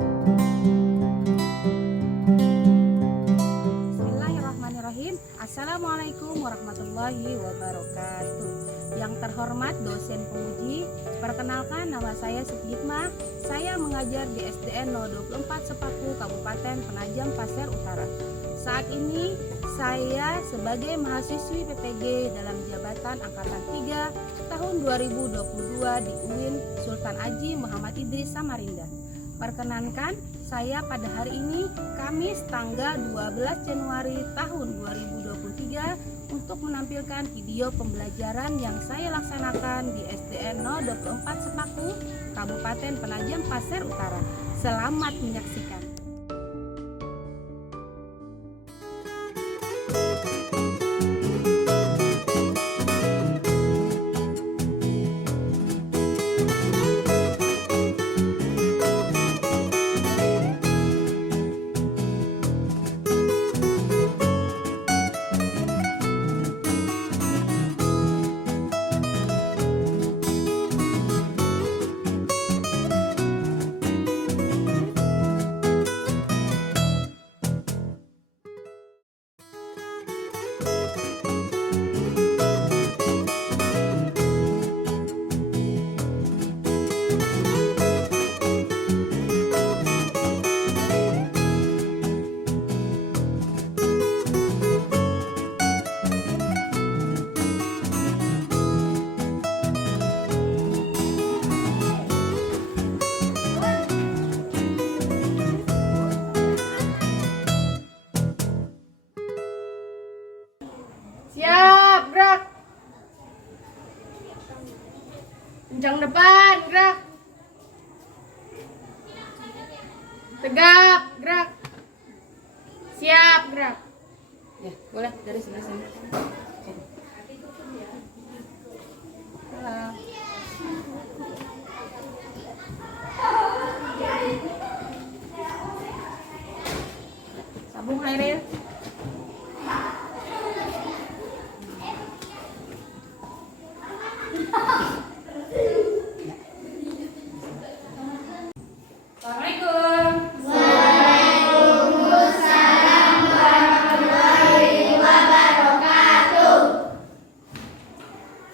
Bismillahirrahmanirrahim. Assalamualaikum warahmatullahi wabarakatuh. Yang terhormat dosen penguji, perkenalkan nama saya Siti Hikmah. Saya mengajar di SDN 024 Sepaku, Kabupaten Penajam Pasir Utara. Saat ini saya sebagai mahasiswi PPG dalam jabatan Angkatan 3 tahun 2022 di UIN Sultan Haji Muhammad Idris Samarinda. Perkenankan, saya pada hari ini Kamis tanggal 12 Januari tahun 2023 untuk menampilkan video pembelajaran yang saya laksanakan di SDN 024 Sepaku, Kabupaten Penajam Pasir Utara. Selamat menyaksikan. Siap, gerak. Kencang depan, gerak. Tegap, gerak. Siap, gerak. Ya, boleh dari sebelah sini. Halo. Sabung Hairil. Assalamualaikum.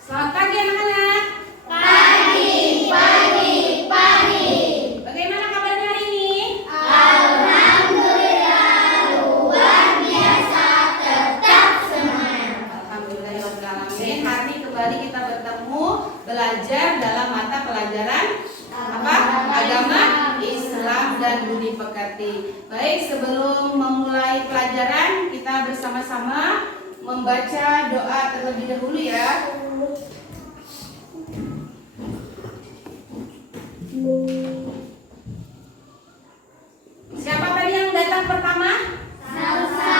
Selamat pagi anak-anak. Pagi. Bagaimana kabarnya hari ini? Alhamdulillahirrahmanirrahim. Hari ini kembali kita bertemu belajar dalam mata pelajaran apa? Agama Islam dan Budi Pekerti. Baik, sebelum memulai pelajaran kita bersama-sama membaca doa terlebih dahulu ya. Siapa tadi yang datang pertama? Salsa.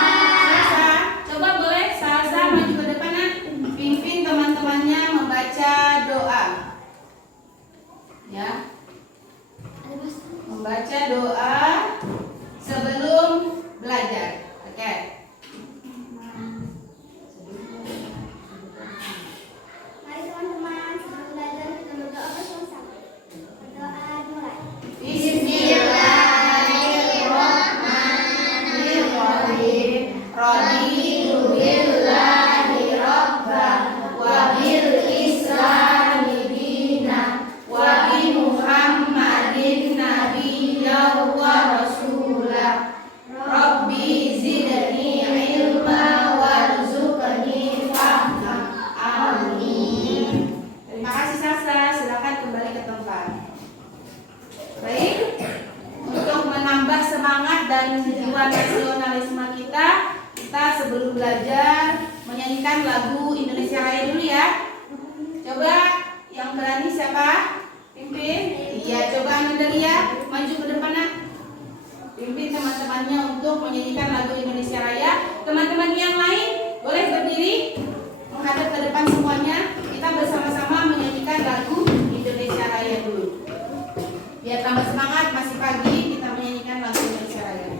Coba boleh Salsa maju ke depan, Nak. Pimpin teman-temannya membaca doa. Ya. Membaca doa sebelum belajar. Oke. Mari teman-teman, sebelum belajar kita berdoa bersama-sama. Berdoa mulai. Bismillahirrahmanirrahim. Raditu billahi rabban wa bil islami dinan wa bi Muhammadin nabiyyan wa rasulah. Rabbi zidni ilma warzuqni fahma. Amin. Terima kasih Sasa, silakan kembali ke tempat. Baik, untuk menambah semangat dan jiwa nasionalisme kita sebelum belajar menyanyikan lagu Indonesia Raya dulu ya. Coba yang berani siapa? Pimpin. Iya, coba Anandalia maju ke depan, Nak. Pimpin teman-temannya untuk menyanyikan lagu Indonesia Raya. Teman-teman yang lain boleh berdiri menghadap ke depan semuanya. Kita bersama-sama menyanyikan lagu Indonesia Raya dulu. Biar tambah semangat, masih pagi kita menyanyikan lagu Indonesia Raya.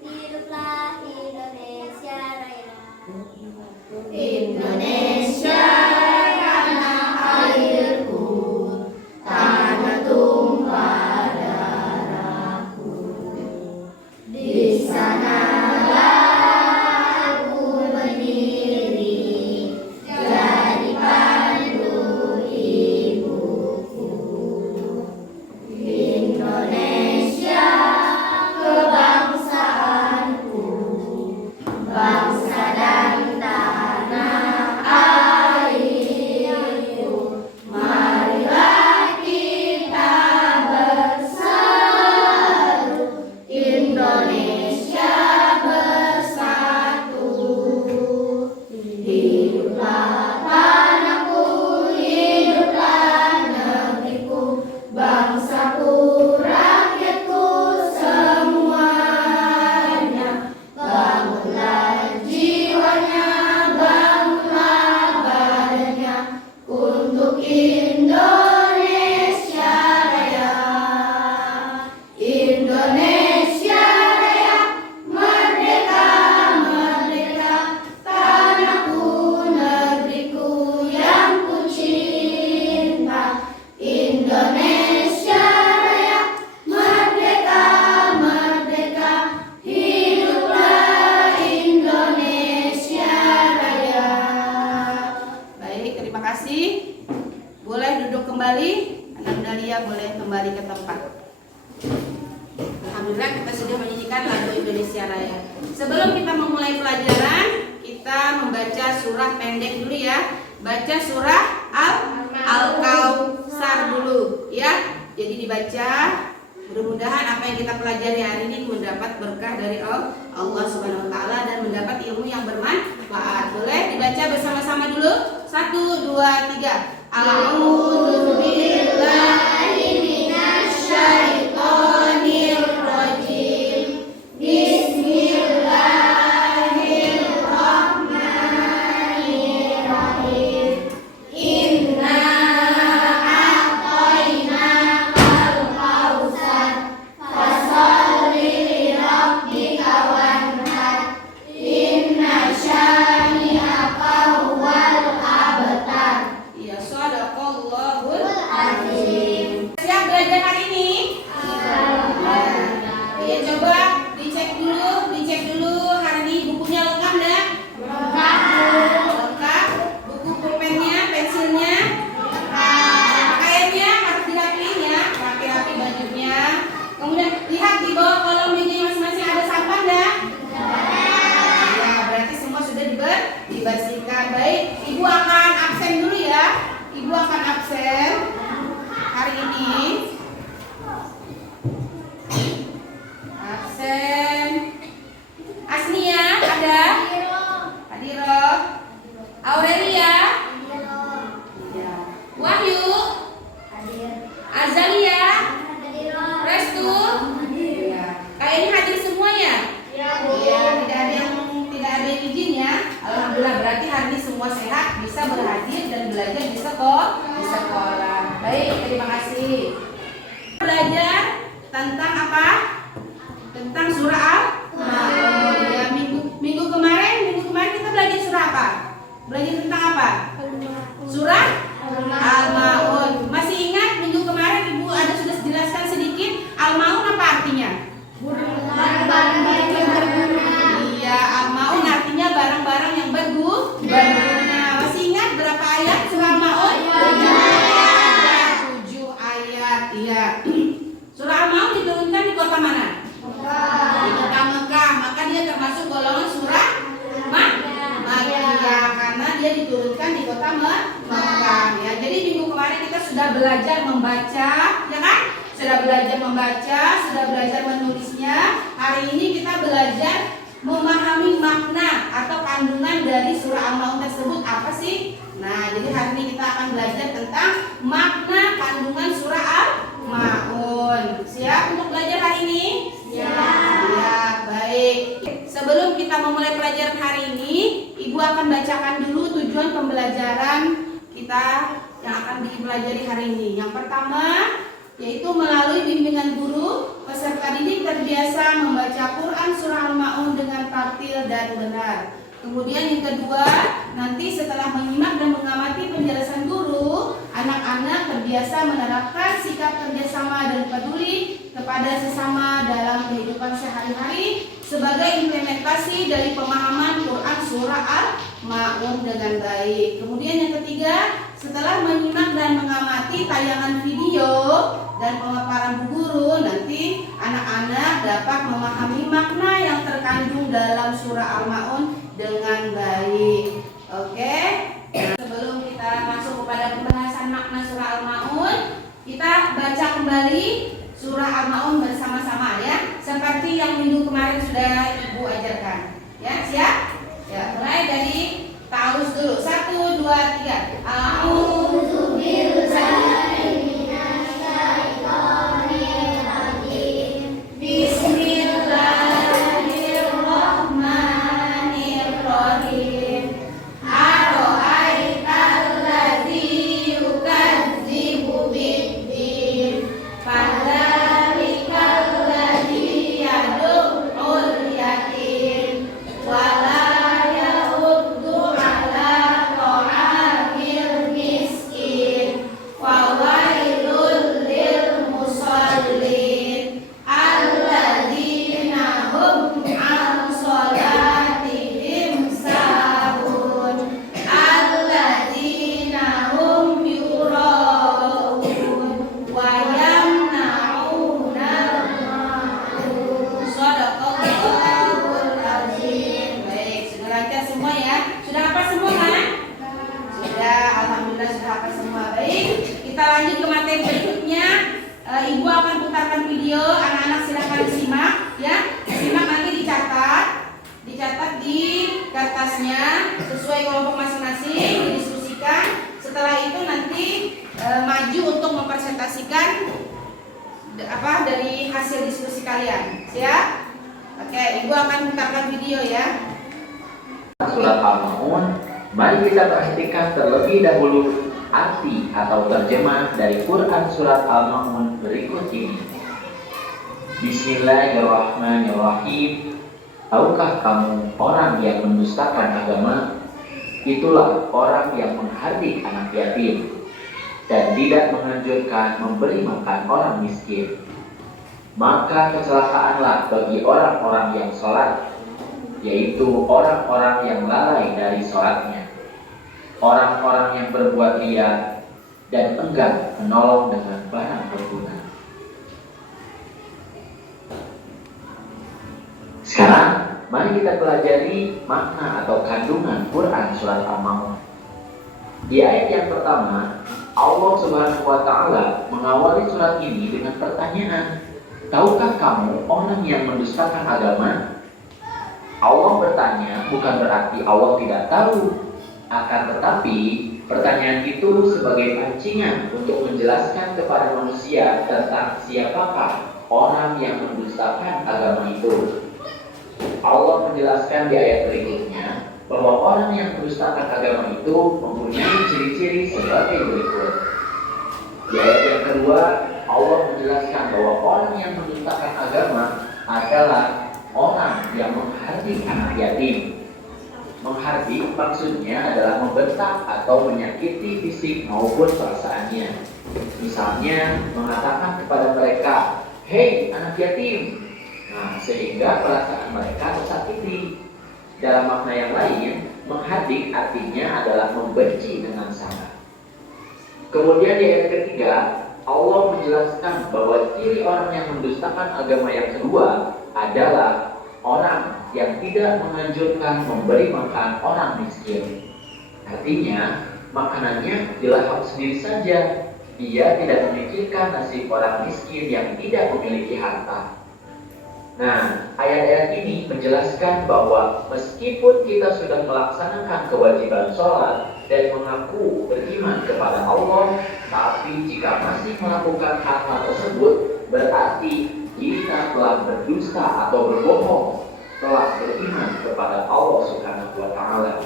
Hiduplah Indonesia Raya. Indonesia Boleh duduk kembali, Anak Dahlia boleh kembali ke tempat. Alhamdulillah kita sudah menyanyikan lagu Indonesia Raya. Sebelum kita memulai pelajaran, kita membaca surah pendek dulu ya. Baca surah Al-Kautsar dulu ya. Jadi dibaca. Mudah-mudahan apa yang kita pelajari hari ini mendapat berkah dari Allah Subhanahu wa taala dan mendapat ilmu yang bermanfaat. Boleh dibaca bersama-sama dulu? 1 2 3. A'udzu billahi minasy syaithanir rajim. Bismillahirrahmanirrahim. Inna a'tainakal kautsar fasholli li rabbika wanhar. Inna syani'aka huwal abtar. Ya, shadaqallahul azim. Siap belajar hari ini? Ya, coba dicek dulu hari ini bukunya lengkap enggak? Lengkap. Buku pulpennya, pensilnya, pakaiannya harus dirapiin ya, rapi-rapi bajunya. Kemudian lihat di bawah kolom meja masing-masing ada sampah enggak? Ya, berarti semua sudah dibersihkan. Baik, Ibu akan absen dulu ya. Ibu akan absen hari ini. Absen. Asnia ada? Hadiro. Aurelia? Iya. Wahyu? Azalia? Restu? Iya. Kayak ini hadir semua ya? Iya, tidak ada yang izin ya. Alhamdulillah, berarti hari ini semua sehat, bisa berhadir dan belajar di sekolah. Baik, terima kasih. Belajar tentang apa? Tentang surah Al-Maun. Ya, minggu kemarin kita belajar surah apa? Belajar tentang apa? Surah Al-Maun. Masih ingat minggu kemarin Ibu ada sudah jelaskan sedikit Al-Maun apa artinya? Iya, Al-Maun artinya barang-barang yang berguna. Masih ingat berapa ayat surah Al-Maun? 7 ayat. Iya. Surah Al-Maun diturunkan di kota mana? Di kota Mekah. Maka dia termasuk golongan surah Makkiyah karena dia diturunkan di kota Mekah. Ya, jadi minggu kemarin kita sudah belajar membaca, ya kan? Sudah belajar membaca, sudah belajar menulisnya. Hari ini kita belajar memahami makna atau kandungan dari surah Al-Maun tersebut apa sih? Nah, jadi hari ini kita akan belajar tentang makna kandungan surah Al-Maun. Siap untuk belajar hari ini? Siap, baik. Sebelum kita memulai pelajaran hari ini, Ibu akan bacakan dulu tujuan pembelajaran kita yang akan dipelajari hari ini. Yang pertama, yaitu melalui bimbingan guru, peserta didik terbiasa membaca Quran surah Al-Maun dengan tartil dan benar. Kemudian yang kedua, nanti setelah menyimak dan mengamati penjelasan guru, anak-anak terbiasa menerapkan sikap kerjasama dan peduli kepada sesama dalam kehidupan sehari-hari sebagai implementasi dari pemahaman Quran surah Al-Maun dengan baik. Kemudian yang ketiga, setelah menyimak dan mengamati tayangan video dan pemaparan Bu Guru, nanti anak-anak dapat memahami makna yang terkandung dalam surah Al-Maun dengan baik. Oke. Nah, sebelum kita masuk kepada pembahasan makna surah Al-Maun, kita baca kembali surah Al-Maun bersama-sama ya, seperti yang minggu kemarin sudah Ibu ajarkan. Ya, siap? Ya, mulai dari ta'awuz dulu. 1 2, 3. Bismillahirrahmanirrahim. Aro'aitalladzi yukadzibu biddin. Fadzalikal ladzi yad'ul yatim wala yahuddu ala ta'amil miskin. Fawailul lil musallin alladzina hum an sholatihim sahun alladzina hum yura'un wa yamna'unal ma'un. Shadaqallahul azim. Baik, sudah lancar semua ya? Sudah hafal semua kan? Sudah, alhamdulillah sudah hafal semua. Baik, kita lanjut ke materi berikutnya. Ibu akan putarkan video, anak-anak silakan disimak ya. Simak nanti dicatat di kertasnya sesuai kelompok masing-masing, didiskusikan. Setelah itu nanti maju untuk mempresentasikan dari hasil diskusi kalian. Siap? Oke, ibu akan putarkan video ya. Surat Al-Ma'un, mari kita perhatikan terlebih dahulu arti atau terjemah dari Quran Surat Al-Ma'un berikut ini. Bismillahirrahmanirrahim. Tahukah kamu orang yang mendustakan agama? Itulah orang yang menghardik anak yatim dan tidak menganjurkan memberi makan orang miskin. Maka kecelakaanlah bagi orang-orang yang sholat, yaitu orang-orang yang lalai dari sholatnya, orang-orang yang berbuat riya dan enggan menolong dengan barang berguna. Sekarang, mari kita pelajari makna atau kandungan Quran Surat Al-Ma'un. Di ayat yang pertama, Allah Subhanahu wa Ta'ala mengawali surat ini dengan pertanyaan, tahukah kamu orang yang mendustakan agama? Allah bertanya bukan berarti Allah tidak tahu, akan tetapi pertanyaan itu sebagai pancingan untuk menjelaskan kepada manusia tentang siapakah orang yang mendustakan agama itu. Allah menjelaskan di ayat berikutnya bahwa orang yang mendustakan agama itu mempunyai ciri-ciri sebagai berikut. Di ayat yang kedua, Allah menjelaskan bahwa orang yang mendustakan agama adalah orang yang menghardik anak yatim. Menghardik maksudnya adalah membentak atau menyakiti fisik maupun perasaannya. Misalnya mengatakan kepada mereka, "Hei anak yatim." Nah, sehingga perasaan mereka tersakiti. Dalam makna yang lain, menghardik artinya adalah membenci dengan sangat. Kemudian di ayat ketiga, Allah menjelaskan bahwa ciri orang yang mendustakan agama yang kedua adalah orang yang tidak menganjurkan memberi makan orang miskin. Artinya, makanannya dilahap sendiri saja. Dia tidak memikirkan nasib orang miskin yang tidak memiliki harta. Nah, ayat-ayat ini menjelaskan bahwa meskipun kita sudah melaksanakan kewajiban sholat dan mengaku beriman kepada Allah, tapi jika masih melakukan hal tersebut, berarti kita telah berdusta atau berbohong, telah beriman kepada Allah Subhanahu wa Ta'ala.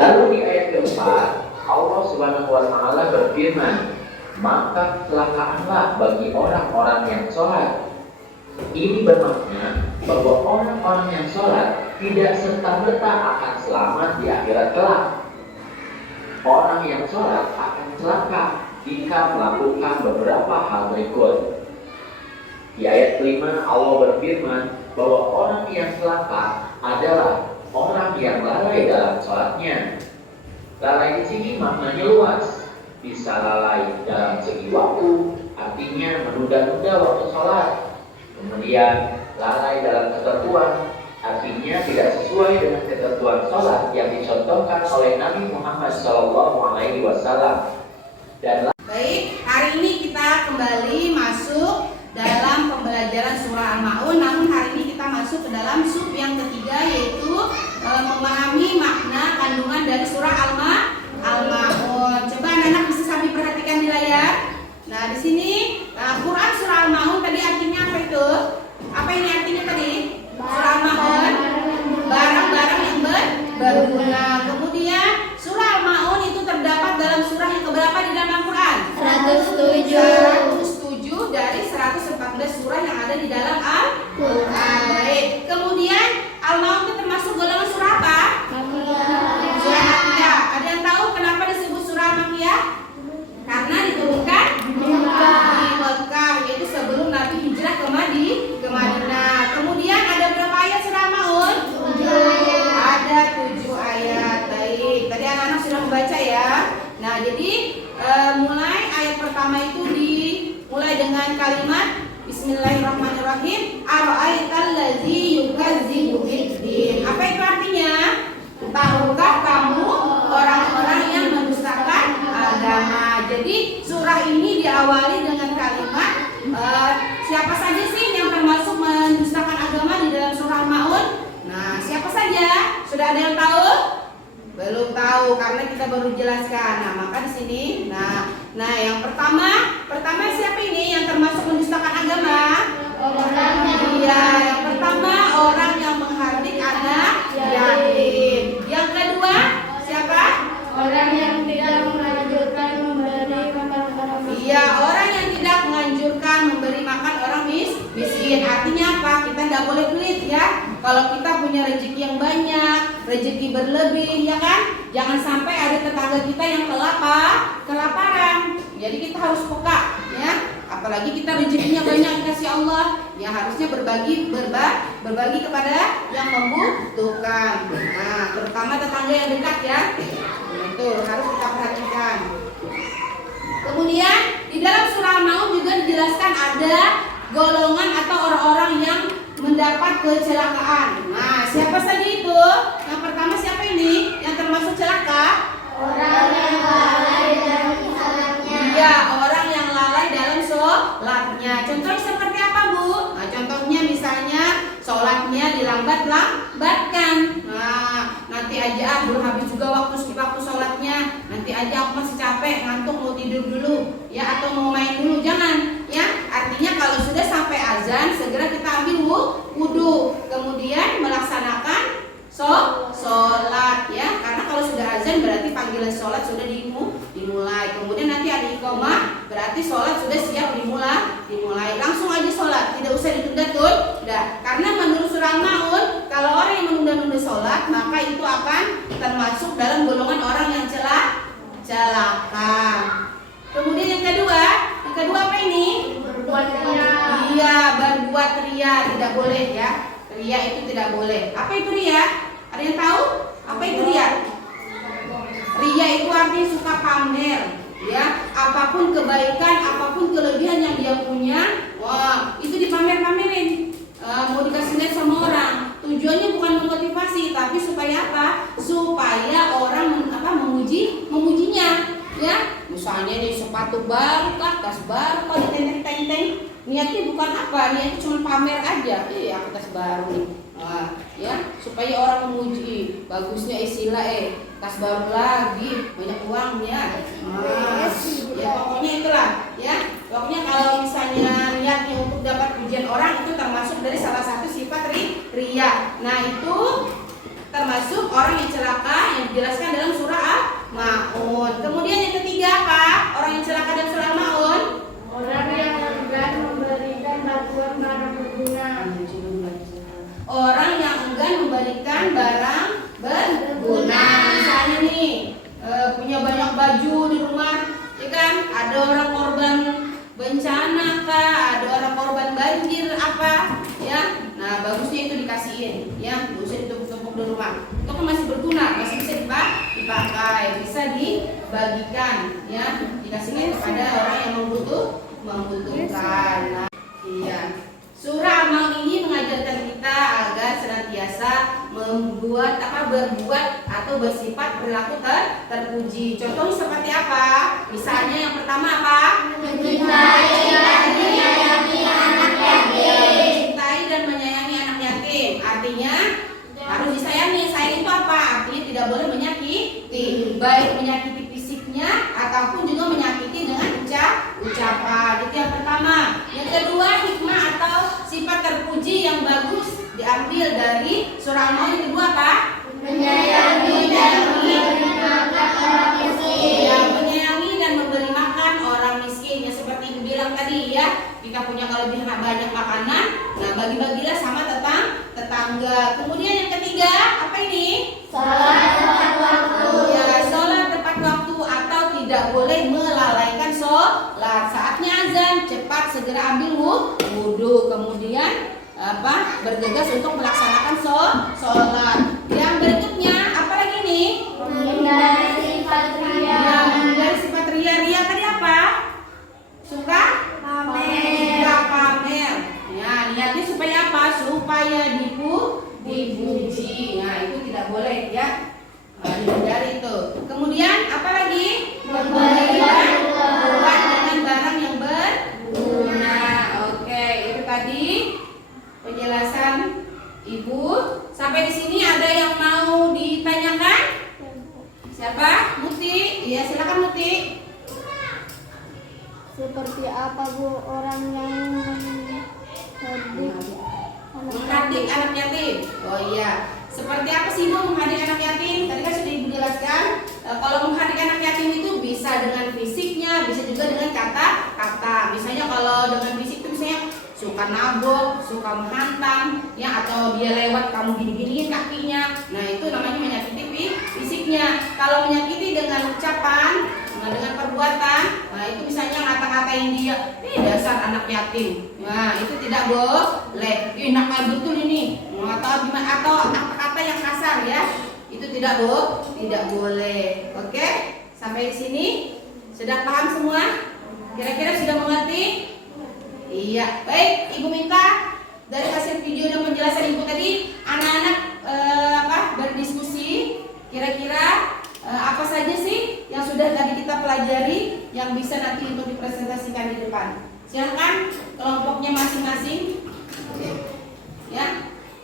Lalu di ayat keempat, Allah Subhanahu wa Ta'ala berfirman, maka kecelakaanlah bagi orang-orang yang sholat. Ini bermakna bahwa orang-orang yang sholat tidak serta-merta akan selamat di akhirat kelak. Orang yang sholat akan celaka jika melakukan beberapa hal berikut. Di ayat kelima, Allah berfirman bahwa orang yang celaka adalah orang yang lalai dalam sholatnya. Lalai di sini maknanya luas. Bisa lalai dalam segi waktu, artinya menunda-nunda waktu sholat. Kemudian lalai dalam ketentuan, artinya tidak sesuai dengan ketentuan sholat yang dicontohkan oleh Nabi Muhammad SAW. Dan baik, hari ini kita kembali masuk dalam pembelajaran surah Al-Ma'un. Namun hari ini kita masuk masuk ke dalam sub yang ketiga, yaitu memahami makna kandungan dari surah Al-Maun. Coba anak-anak bisa sambil perhatikan di layar. Nah, di sini Quran surah Al-Maun tadi artinya apa itu? Apa ini artinya tadi? Surah Al-Maun, barang-barang yang berguna. Kemudian surah Al-Maun itu terdapat dalam surah yang keberapa di dalam Al-Quran? 107 dari 114 surah yang ada di dalam Al-Quran. Baik. Kemudian Al-Maun itu termasuk golongan surah apa? Surah Makiyah. Ada yang tahu kenapa disebut surah Makiyah? Karena diturunkan di Mekah, yaitu sebelum Nabi hijrah ke Madinah. Kemudian ada berapa ayat surah Al-Maun? 7 ayat. Ada 7 ayat. Baik. Tadi anak-anak sudah membaca ya. Nah, jadi mulai ayat pertama itu dimulai dengan kalimat Bismillahirrahmanirrahim. Ara'aital ladzi yukadzibu biddin. Apa itu artinya? Tahukah kamu orang-orang yang mendustakan agama? Jadi surah ini diawali dengan kalimat siapa saja sih yang termasuk mendustakan agama di dalam surah Al-Maun? Nah, siapa saja? Sudah ada yang tahu? Belum tahu karena kita baru jelaskan. Nah, maka di sini nah yang pertama siapa ini yang termasuk mendustakan agama? Iya, yang pertama orang yang menghardik anak yatim. Yang kedua siapa? Orang yang tidak menganjurkan memberi makan orang miskin. Iya, orang yang tidak menganjurkan memberi makan orang miskin. Artinya apa? Kita tidak boleh pelit ya. Kalau kita punya rezeki yang banyak, rezeki berlebih, ya kan? Jangan sampai ada tetangga kita yang kelaparan. Jadi kita harus peka, ya. Apalagi kita rezekinya banyak dikasih Allah, ya harusnya berbagi kepada yang membutuhkan. Nah, terutama tetangga yang dekat ya. Itu harus kita perhatikan. Kemudian di dalam surah Al-Maun juga dijelaskan ada golongan atau orang-orang yang mendapat kecelakaan. Nah, siapa saja itu? Yang pertama siapa ini? Yang termasuk celaka? Orang yang lalai dalam salatnya. Iya, orang yang lalai dalam sholatnya. Contohnya seperti apa, Bu? Nah, contohnya misalnya sholatnya dilambatkan. Nah, nanti aja belum habis juga waktu sholatnya. Nanti aja aku masih capek, ngantuk, mau tidur dulu, ya, atau mau main dulu. Jangan, ya. Artinya kalau sudah sampai azan, segera kita ambil wudu, kemudian melaksanakan sholat, ya. Karena kalau sudah azan berarti panggilan sholat sudah dimulai. Kemudian nanti ada iqamah, berarti sholat sudah siap dimulai. Langsung aja sholat, tidak usah ditunda-tunda. Karena menurut surah Al-Maun, kalau orang yang menunda-nunda sholat, maka itu akan termasuk dalam golongan orang yang celaka. Kemudian yang kedua apa ini? Berbuat ria. Iya, berbuat ria tidak boleh ya. Ria itu tidak boleh. Apa itu ria? Ada yang tahu? Apa itu ria? Ria itu artinya suka pamer, ya. Apapun kebaikan, apapun kelebihan yang dia punya, wah, itu dipamer-pamerin. Mau dikasih lihat sama orang. Tujuannya bukan memotivasi, tapi supaya apa? Supaya orang memujinya, ya. Misalnya di sepatu baru kah, tas baru kah, ditenteng-tenteng. Niatnya bukan apa? Niatnya cuma pamer aja. Aku tas baru nih. Ya, supaya orang memuji. Bagusnya istilah tas baru lagi, banyak uangnya. Ya pokoknya itulah, ya. Pokoknya kalau misalnya niatnya untuk dapat pujian orang, itu termasuk dari salah satu sifat ria. Nah, itu termasuk orang yang celaka yang dijelaskan dalam surah Al-Maun. Kemudian yang ketiga apa? Orang yang celaka dalam surah Al-Maun? Orang yang enggan memberikan bantuan barang berguna. Orang yang enggan memberikan barang berguna. Misalnya nih, punya banyak baju di rumah, ya kan? Ada orang korban bencana kah? Ada orang korban banjir apa? Ya, nah bagusnya itu dikasihin, ya, nggak usah ditumpuk-tumpuk di rumah. Itu kan masih berguna, masih bisa dipakai, bisa dibagikan, ya, dikasihkan kepada orang yang membutuhkan. Nah, iya. Surah Al-Maun ini mengajarkan kita agar senantiasa berbuat atau bersifat berlaku terpuji. Contohnya seperti apa? Misalnya yang pertama apa? Mencintai dan menyayangi anak yatim. Mencintai dan menyayangi anak yatim. tidak boleh menyakiti, baik menyakiti fisiknya ataupun juga menyakiti dengan ucapan. Itu yang pertama. Yang kedua, hikmah atau sifat terpuji yang bagus diambil dari surah Al-Maun. Yang kedua apa? Menyayangi dan memberi makan orang miskin. Ya, menyayangi dan memberi makan orang miskin. Ya seperti Ibu bilang tadi ya, kita punya kelebihan banyak makanan, nah bagi-bagilah sama tetangga. Kemudian yang ketiga, apa ini? Salat tepat waktu. Ya, sholat tepat waktu atau tidak boleh melalaikan sholat. Saatnya azan, cepat segera ambil wudhu. Kemudian bergegas untuk melaksanakan sholat. Yang berikutnya, apa lagi nih? Menghindari sifat ria. Ya, menghindari sifat ria. Ria tadi apa? Suka pamer. Ya, niatnya supaya apa? Supaya dipuji. Nah, itu tidak boleh ya. Dihindari itu. Kemudian apa lagi? Memberikan Buat dengan barang yang berguna. Oke, itu tadi penjelasan Ibu. Sampai di sini ada yang mau ditanyakan? Siapa? Muti. Iya, silakan Muti. Seperti apa Bu orang yang Menghadik anak yatim. Oh iya. Seperti apa sih Bu menghadik anak yatim? Tadi kan sudah Ibu jelaskan. Kalau menghadik anak yatim itu bisa dengan fisiknya, bisa juga dengan kata-kata. Misalnya kalau dengan fisik itu misalnya suka nabok, suka menghantam, ya atau dia lewat kamu gini-giniin kakinya. Nah itu namanya menyakiti fisiknya. Kalau menyakiti dengan ucapan, dengan perbuatan, nah itu misalnya ngata-ngatain dia, dasar anak yatim. Nah itu tidak boleh. Nakal betul ini. Atau gimana? Atau kata-kata yang kasar ya. Itu tidak boleh. Oke? Sampai di sini sudah paham semua? Kira-kira sudah mengerti? Iya, baik. Ibu minta dari hasil video dan penjelasan Ibu tadi, anak-anak berdiskusi. Kira-kira apa saja sih yang sudah tadi kita pelajari yang bisa nanti untuk dipresentasikan di depan? Silahkan kelompoknya masing-masing. Ya,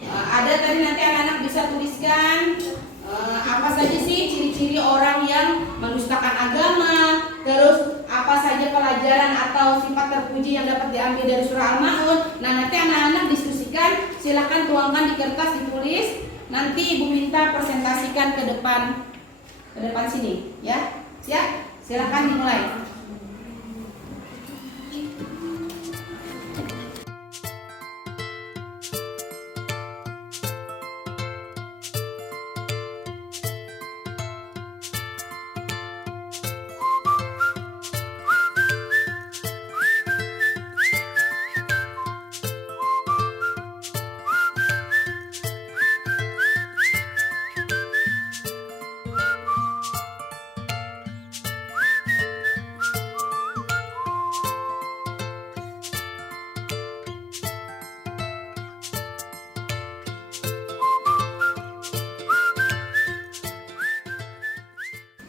ada tadi nanti anak-anak bisa tuliskan apa saja sih ciri-ciri orang yang mendustakan agama, terus apa saja pelajaran atau sifat terpuji yang dapat diambil dari surah Al-Maun. Nah nanti anak-anak diskusikan, silahkan tuangkan di kertas, ditulis. Nanti Ibu minta presentasikan ke depan sini, ya. Siap? Silahkan dimulai.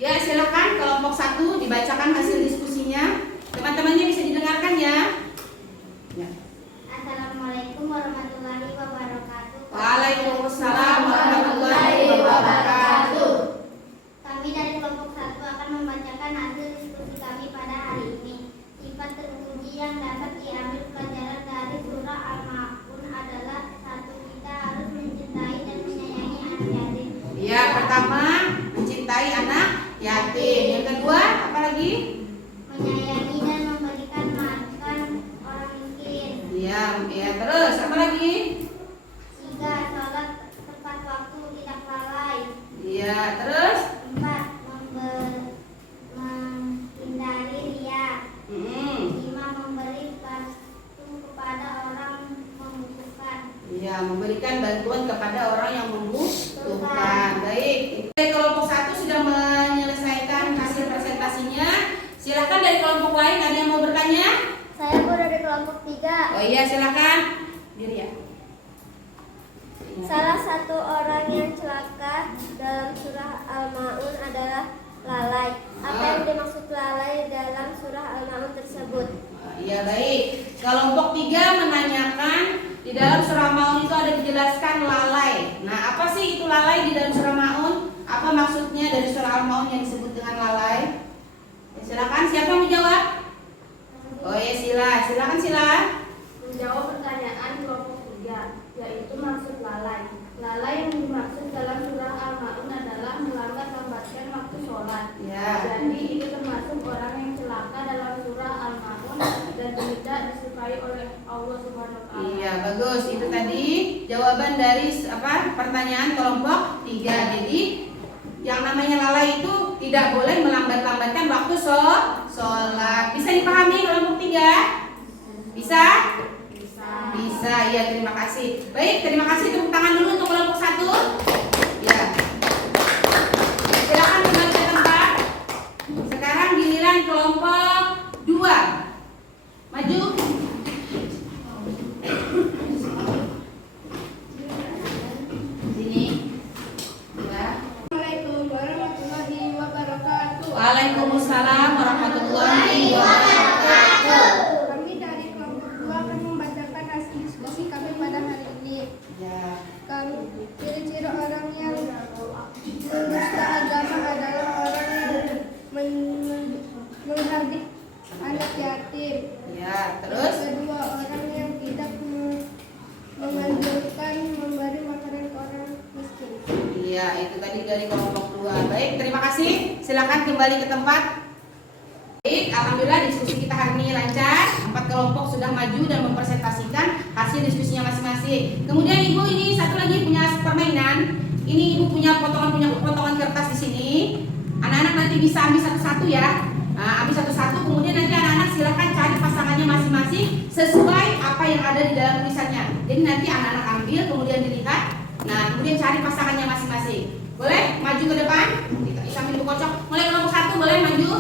Ya, silakan kelompok 1 dibacakan hasil diskusinya. Teman-temannya bisa didengarkan ya. Ya. Assalamualaikum warahmatullahi wabarakatuh. Waalaikumsalam warahmatullahi wabarakatuh. Kami dari kelompok 1 akan membacakan hasil diskusi kami pada hari ini. Sifat terpuji yang dapat diambil pelajaran dari surah Al-Maun adalah 1. Kita harus mencintai dan menyayangi anak yatim. Ya, pertama mencintai anak yatim. Yang kedua, apa lagi? Menyayangi dan memberikan makan orang miskin. Ya, terus apa lagi? 3. Sholat tepat waktu, tidak lalai. Ya, terus? 4. Menghindari riya. 5. Memberi bantu kepada orang membutuhkan. Ya, memberikan bantuan kepada orang yang membutuhkan. Baik. Dari kelompok 1 sudah menyelesaikan hasil presentasinya. Silakan dari kelompok lain, ada yang mau bertanya? Saya Bu dari kelompok 3. Oh iya, silakan. Diri ya. Salah satu orang yang celaka dalam surah Al-Maun adalah lalai. Apa yang dimaksud lalai dalam surah Al-Maun tersebut? Iya, baik. Kelompok 3 menanyakan di dalam surah Maun itu ada dijelaskan lalai. Nah, apa sih itu lalai di dalam surah Maun? Apa maksudnya dari surah Al-Maun yang disebut dengan lalai? Ya, silakan, siapa yang mau jawab? Oh ya, silakan Sila. Menjawab pertanyaan kelompok 3, yaitu maksud lalai. Lalai yang dimaksud dalam surah Al-Maun adalah melambat-lambatkan waktu sholat. Ya. Jadi itu termasuk orang yang celaka dalam surah Al-Maun dan tidak disukai oleh Allah Subhanahu wa taala. Iya, bagus. Itu tadi jawaban dari pertanyaan kelompok 3. Jadi yang namanya lalai itu tidak boleh melambat-lambatkan waktu sholat. Bisa dipahami kelompok 3? Bisa? Bisa, ya, terima kasih. Baik, terima kasih. Tepuk tangan dulu untuk kelompok 1. Ya. Silakan kembali ke tempat. Sekarang giliran kelompok 2. Maju. Sini. Ya. Assalamualaikum warahmatullahi wabarakatuh. Waalaikumsalam warahmatullahi wabarakatuh. Kami dari kelompok 2 akan membacakan hasil diskusi kami pada hari ini. Ya. Kami ciri-ciri orang yang menista agama adalah orang yang menghardik anak yatim. Ya, terus Kedua, orang yang tidak menganjurkan memberi makanan ke orang miskin. iya, itu tadi dari kelompok 2. Baik, terima kasih. Silakan kembali ke tempat. Baik, alhamdulillah diskusi kita hari ini lancar. 4 kelompok sudah maju dan mempresentasikan hasil diskusinya masing-masing. Kemudian Ibu ini satu lagi punya permainan. Ini Ibu punya potongan kertas di sini. Anak-anak nanti bisa ambil satu-satu ya. Nah, ambil satu-satu, kemudian nanti anak-anak silakan cari pasangannya masing-masing sesuai apa yang ada di dalam tulisannya. Jadi nanti anak-anak ambil, kemudian dilihat. Nah, kemudian cari pasangannya masing-masing. Boleh maju ke depan? Kita sambil Ibu kocok. Mulai kelompok 1 boleh maju.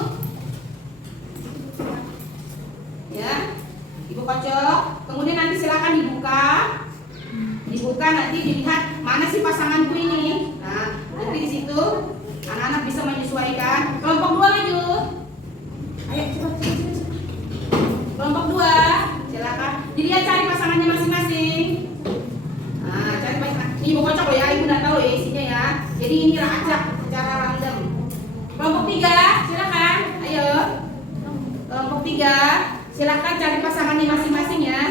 Ya, Ibu kocok. Kemudian nanti silakan dibuka. Dibuka nanti dilihat mana sih pasanganku ini. Nah, nanti di situ anak-anak bisa menyesuaikan. Kelompok 2 maju. Ayo cepat. Kelompok 2, silakan. Dilihat cari pasangannya masing-masing. Nah, cari pasangan. Ini Ibu kocok loh ya, Ibu nggak tahu ya isinya ya. Jadi ini acak secara random. Kelompok 3, silakan. Ayo. Kelompok 3, silakan cari pasangannya masing-masing ya.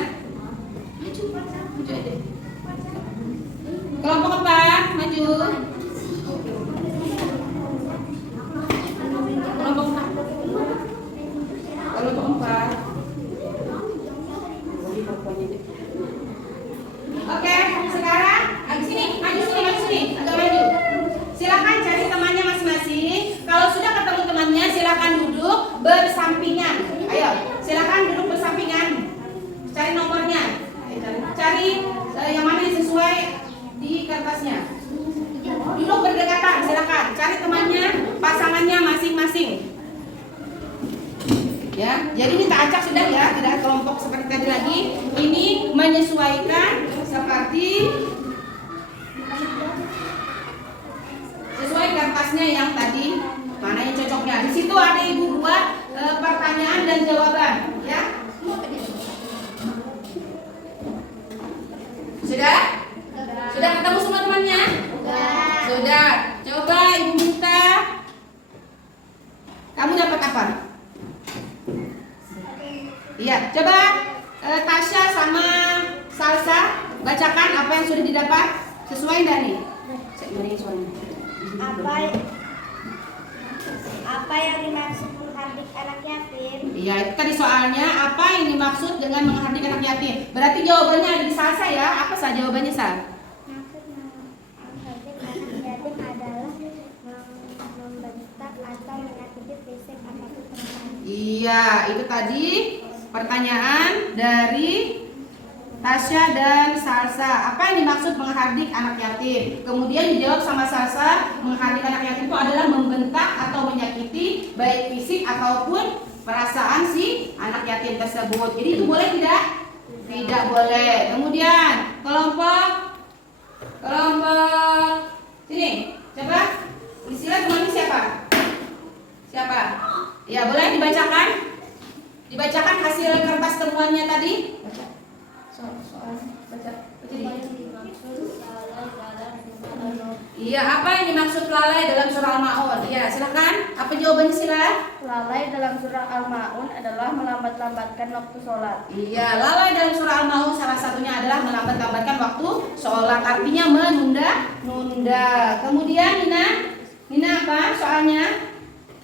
Maju aja. Kelompok 4, maju. Kelompok 4. Kelompok 4. Oke, sekarang habis sini, maju sini, agak maju. Silakan cari temannya masing-masing. Kalau sudah ketemu temannya, silakan duduk bersampingan. Ayo, silakan duduk bersampingan. Cari nomornya. Cari yang mana yang sesuai di kertasnya. Duduk berdekatan, silakan. Cari temannya, pasangannya masing-masing. Ya, jadi ini tak acak sudah ya, tidak kelompok seperti tadi lagi. Ini menyesuaikan sesuai kertasnya yang tadi, mana yang cocoknya. Di situ ada Ibu buat pertanyaan dan jawaban, ya. Sudah? Sudah ketemu semua temannya? Sudah. Coba Ibu minta. Kamu dapat apa? Iya, coba Tasya sama Salsa bacakan apa yang sudah didapat. Sesuai enggak nih? Apa yang dimaksud menghardik anak yatim? Iya, itu tadi soalnya apa yang dimaksud dengan menghardik anak yatim. Berarti jawabannya ada di Salsa ya. Apa sah jawabannya, Sal? Maksud menghardik anak yatim adalah membentak atau menyakiti fisik ataupun perasaan. Iya, itu tadi pertanyaan dari Tasya dan Salsa. Apa yang dimaksud menghardik anak yatim? Kemudian dijawab sama Salsa, menghardik anak yatim itu adalah membentak atau menyakiti baik fisik ataupun perasaan si anak yatim tersebut. Jadi itu boleh tidak? Tidak boleh. Kemudian kelompok sini, coba istilah temannya siapa? Siapa? Ya, boleh dibacakan? Dibacakan hasil kertas temuannya tadi. Baca. Baca. Iya, apa yang dimaksud lalai dalam surah Al-Maun? Iya, silakan. Apa jawabannya sila? Lalai dalam surah Al-Maun adalah melambat-lambatkan waktu sholat. Iya, lalai dalam surah Al-Maun salah satunya adalah melambat-lambatkan waktu sholat, artinya menunda. Kemudian Nina apa soalnya?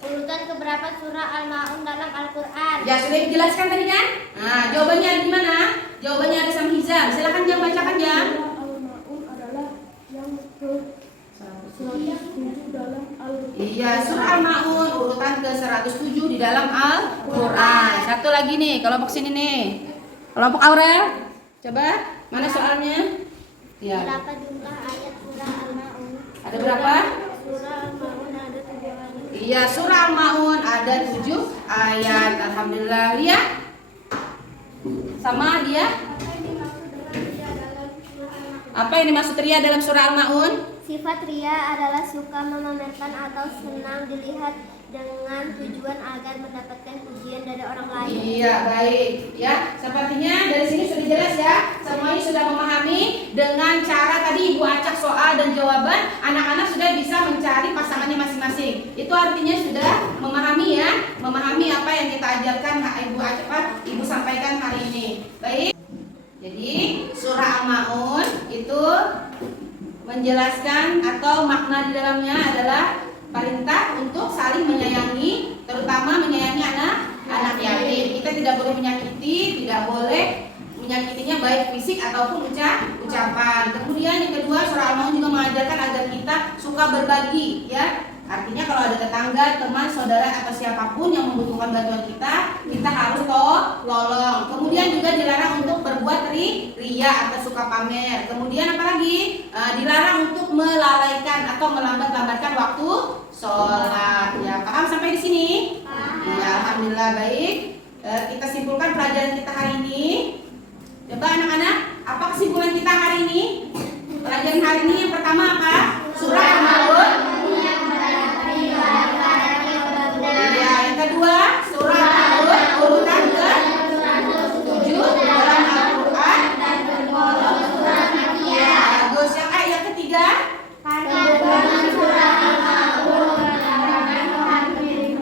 Urutan keberapa surah Al-Maun dalam Al-Quran? Ya sudah dijelaskan tadi kan? Nah, jawabannya ada di mana? Jawabannya ada sama Hizam. Silakan Jam bacakan Jam. Al-Maun adalah yang ke 107 dalam Al-Quran. Iya, surah Al-Maun urutan ke 107 di dalam Al-Quran. Satu lagi nih, kelompok sini nih. Kelompok Aurel. Coba, mana soalnya? Ya. Berapa jumlah ayat surah Al-Maun? Ada berapa? Surah Al-Maun ada 7 ayat. Iya, surah Al-Maun ada 7 ayat. Alhamdulillah. Lihat. Sama dia. Apa yang dimaksud ria dalam surah Al-Maun? Sifat ria adalah suka memamerkan atau senang dilihat dengan tujuan agar mendapatkan pujian dari orang lain. Iya, baik. Ya, sepertinya dari sini sudah jelas ya. Semuanya sudah memahami dengan cara tadi Ibu acak soal dan jawaban, anak-anak sudah bisa mencari pasangannya masing-masing. Itu artinya sudah memahami ya, memahami apa yang kita ajarkan Ibu sampaikan hari ini. Baik. Jadi, surah Al-Maun itu menjelaskan atau makna di dalamnya adalah perintah untuk saling menyayangi, terutama menyayangi anak yatim. Kita tidak boleh menyakiti, tidak boleh menyakitinya baik fisik ataupun ucapan. Kemudian yang kedua, surah Al-Maun juga mengajarkan agar kita suka berbagi, ya. Artinya kalau ada tetangga, teman, saudara atau siapapun yang membutuhkan bantuan kita harus tolong. Kemudian juga dilarang untuk berbuat ria atau suka pamer. Kemudian apalagi? Dilarang untuk melalaikan atau melambat-lambatkan waktu sholat. Ya, paham sampai di sini? Ya, alhamdulillah baik. Kita simpulkan pelajaran kita hari ini. Coba anak-anak, apa kesimpulan kita hari ini? Pelajaran hari ini yang pertama apa? Surah Al-Maun. Ya, yang kedua surah Al-Maun urutan ke 7 dalam Al-Quran. Ya, bagus. Yang ketiga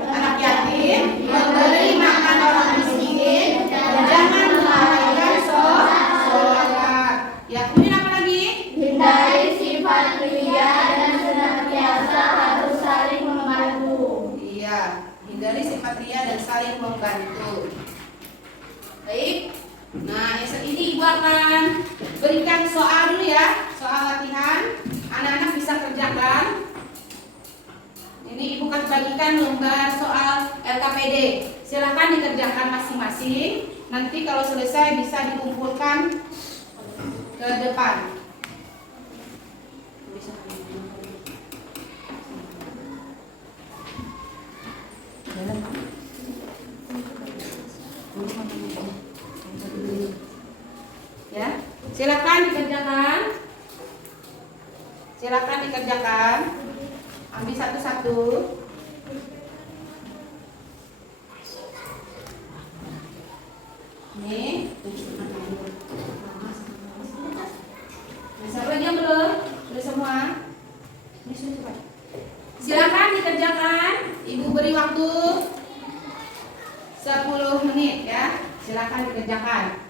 anak yatim, memberi makan orang miskin, dan jangan melalaikan sholat. Ya, kemudian apa lagi? Hindari sifat ria dan senantiasa harus saling membantu. Iya, hindari sifat ria dan saling membantu. Baik. Nah, esok ini Ibu akan berikan soal dulu ya, soal latihan. Anak-anak bisa kerjakan. Ini Ibu akan bagikan lembar soal LKPD. Silakan dikerjakan masing-masing. Nanti kalau selesai bisa dikumpulkan ke depan. Ya, silakan dikerjakan. Silakan dikerjakan. Ambil satu-satu. Nih. Siapa lagi yang belum? Sudah semua? Ini sudah cepat. Silakan dikerjakan. Ibu beri waktu 10 menit ya. Silakan dikerjakan.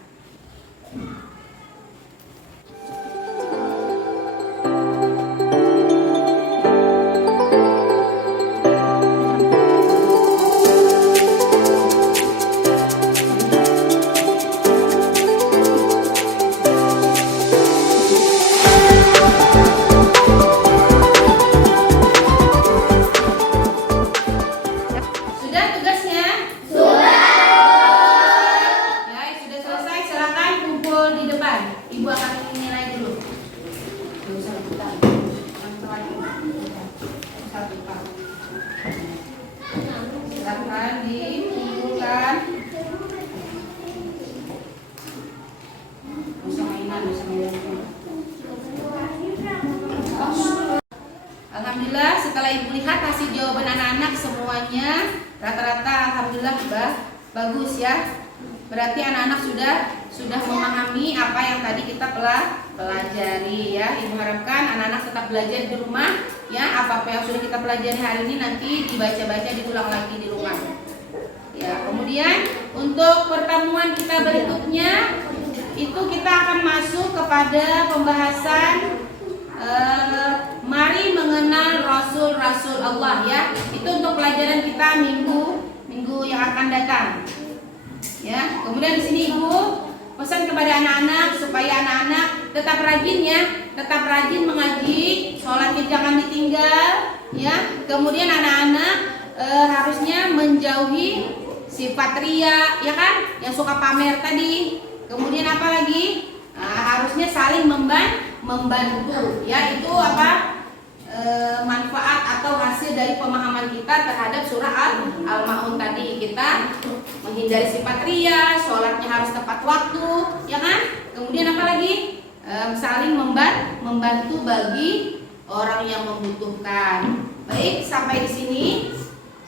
Sudah tugasnya? Sudah. Ya, sudah selesai. Silakan kumpul di depan. Ibu akan menilai dulu. Silakan dikumpulkan. Alhamdulillah, setelah Ibu lihat hasil jawaban anak-anak semuanya rata-rata alhamdulillah bagus ya. Berarti anak-anak sudah memahami apa yang tadi kita pelajari ya. Ibu harapkan anak-anak tetap belajar di rumah ya. Apa-apa yang sudah kita pelajari hari ini nanti dibaca-baca, diulang lagi di rumah. Ya, kemudian untuk pertemuan kita berikutnya itu kita akan masuk kepada pembahasan mari mengenal Rasul-Rasul Allah ya. Itu untuk pelajaran kita minggu yang akan datang. Ya, kemudian di sini Ibu pesan kepada anak-anak supaya anak-anak tetap rajin ya, tetap rajin mengaji, sholatnya jangan ditinggal ya. Kemudian anak-anak harusnya menjauhi sifat ria ya kan, yang suka pamer tadi. Kemudian apa lagi? Harusnya saling membantu ya. Itu apa? Manfaat atau hasil dari pemahaman kita terhadap surah Al-Maun tadi. Kita menghindari sifat ria, sholatnya harus tepat waktu ya kan. Kemudian apa lagi? Saling membantu bagi orang yang membutuhkan. Baik, sampai di sini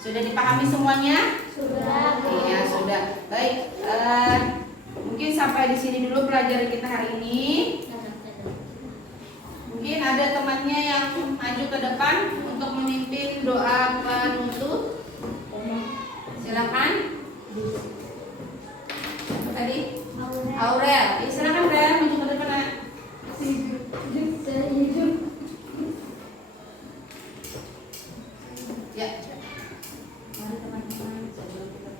sudah dipahami semuanya? Sudah. Iya, sudah. Baik, mungkin sampai di sini dulu pelajaran kita hari ini. Mungkin ada temannya yang maju ke depan untuk memimpin doa penutup. Silakan. Apa tadi? Aurel. Silakan Aurel maju ke depan. Nak. Ya. Mari teman-teman, sebelum kita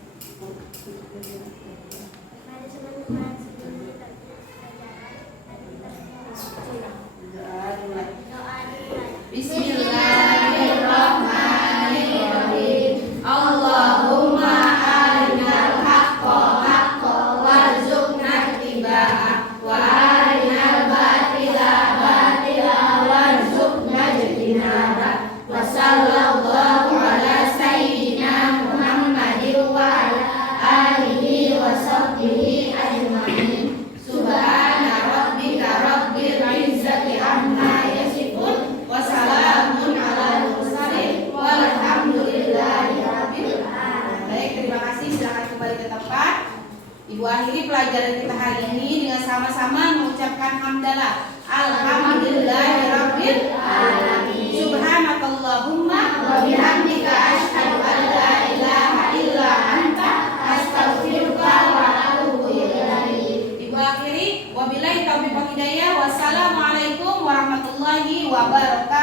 Mari teman-teman sebelum kita doa dimulai. Bismillahirrahmanirrahim. Allahumma arinal haqqa haqqan warzuqna ittiba'ah wa arinal batila batila warzuqna ijtinabah. Wa sallallahu ala sayyidina Muhammadin wa ala alihi wa sahbihi ajma'in. Subhana rabbika rabbil izzati amma yasifun wa salamun alal mursalin walhamdulillahi rabbil alamin. Baik, terima kasih. Silakan kembali ke tempat. Ibu akhiri pelajaran kita hari ini dengan sama-sama mengucapkan hamdalah. Alhamdulillahi rabbil alamin. Subhanakallahumma wa bihamdika asyhadu an la ilaha illa anta astaghfiruka wa atubu ilaik. Ibu akhiri wabillahi taufiq wal hidayah. Wassalamualaikum warahmatullahi wabarakatuh.